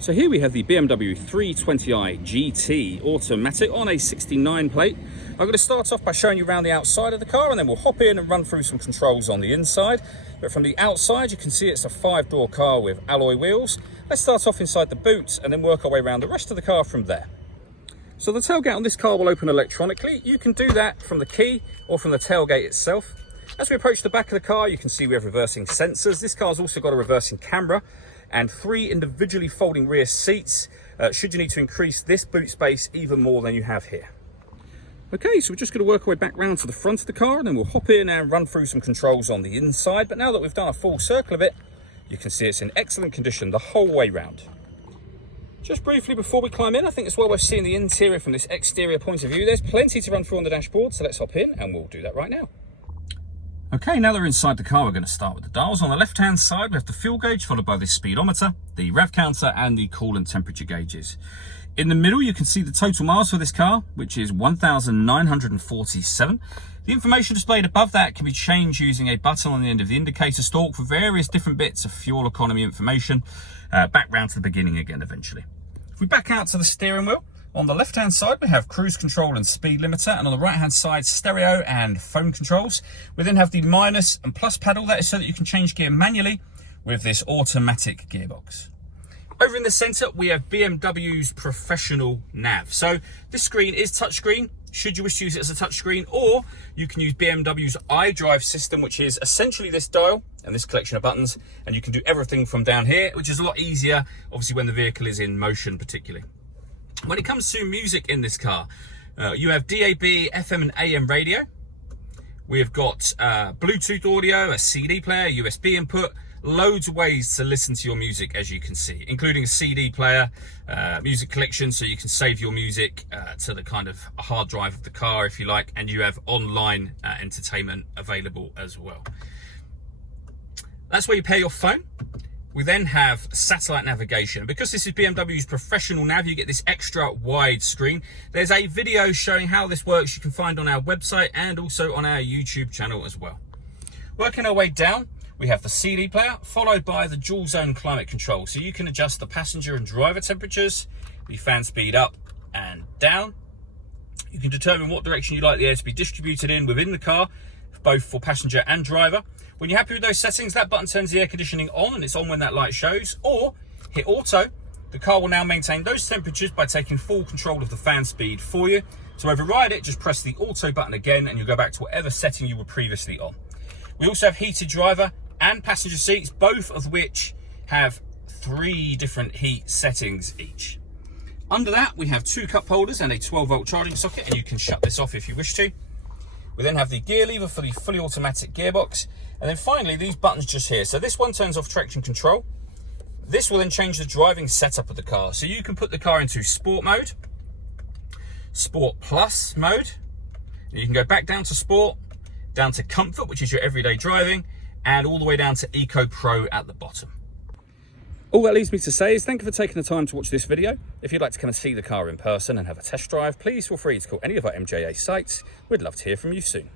So here we have the BMW 320i GT automatic on a 69 plate. I'm going to start off by showing you around the outside of the car, and then we'll hop in and run through some controls on the inside. But from the outside, you can see it's a 5-door car with alloy wheels. Let's start off inside the boot and then work our way around the rest of the car from there. So the tailgate on this car will open electronically. You can do that from the key or from the tailgate itself. As we approach the back of the car, you can see we have reversing sensors. This car's also got a reversing camera and 3 individually folding rear seats, should you need to increase this boot space even more than you have here. Okay, so we're just going to work our way back round to the front of the car, and then we'll hop in and run through some controls on the inside. But now that we've done a full circle of it, you can see it's in excellent condition the whole way round. Just briefly before we climb in, I think it's well worth seeing the interior from this exterior point of view. There's plenty to run through on the dashboard, so let's hop in and we'll do that right now. Okay, now that we're inside the car, we're going to start with the dials. On the left-hand side, we have the fuel gauge, followed by the speedometer, the rev counter, and the coolant temperature gauges. In the middle, you can see the total miles for this car, which is 1,947. The information displayed above that can be changed using a button on the end of the indicator stalk for various different bits of fuel economy information, back round to the beginning again eventually. If we back out to the steering wheel, on the left-hand side, we have cruise control and speed limiter, and on the right-hand side, stereo and phone controls. We then have the minus and plus pedal. That is so that you can change gear manually with this automatic gearbox. Over in the center, we have BMW's professional nav. So this screen is touchscreen, should you wish to use it as a touchscreen, or you can use BMW's iDrive system, which is essentially this dial and this collection of buttons, and you can do everything from down here, which is a lot easier, obviously, when the vehicle is in motion particularly. When it comes to music in this car, you have DAB, FM and AM radio. We have got Bluetooth audio, a CD player, USB input, loads of ways to listen to your music, as you can see, including a CD player, music collection, so you can save your music to the kind of hard drive of the car if you like, and you have online entertainment available as well. That's where you pair your phone. We then have satellite navigation. Because this is BMW's professional nav, you get this extra wide screen. There's a video showing how this works you can find on our website and also on our YouTube channel as well. Working our way down, we have the CD player, followed by the dual zone climate control. So you can adjust the passenger and driver temperatures, the fan speed up and down. You can determine what direction you'd like the air to be distributed in within the car, both for passenger and driver. When you're happy with those settings, that button turns the air conditioning on, and it's on when that light shows, or hit auto. The car will now maintain those temperatures by taking full control of the fan speed for you. To override it, just press the auto button again and you'll go back to whatever setting you were previously on. We also have heated driver and passenger seats, both of which have 3 different heat settings each. Under that, we have 2 cup holders and a 12-volt charging socket, and you can shut this off if you wish to. We then have the gear lever for the fully automatic gearbox. And then finally, these buttons just here. So this one turns off traction control. This will then change the driving setup of the car. So you can put the car into sport mode, sport plus mode. You can go back down to sport, down to comfort, which is your everyday driving, and all the way down to Eco Pro at the bottom. All that leaves me to say is thank you for taking the time to watch this video. If you'd like to come and see the car in person and have a test drive, please feel free to call any of our MJA sites. We'd love to hear from you soon.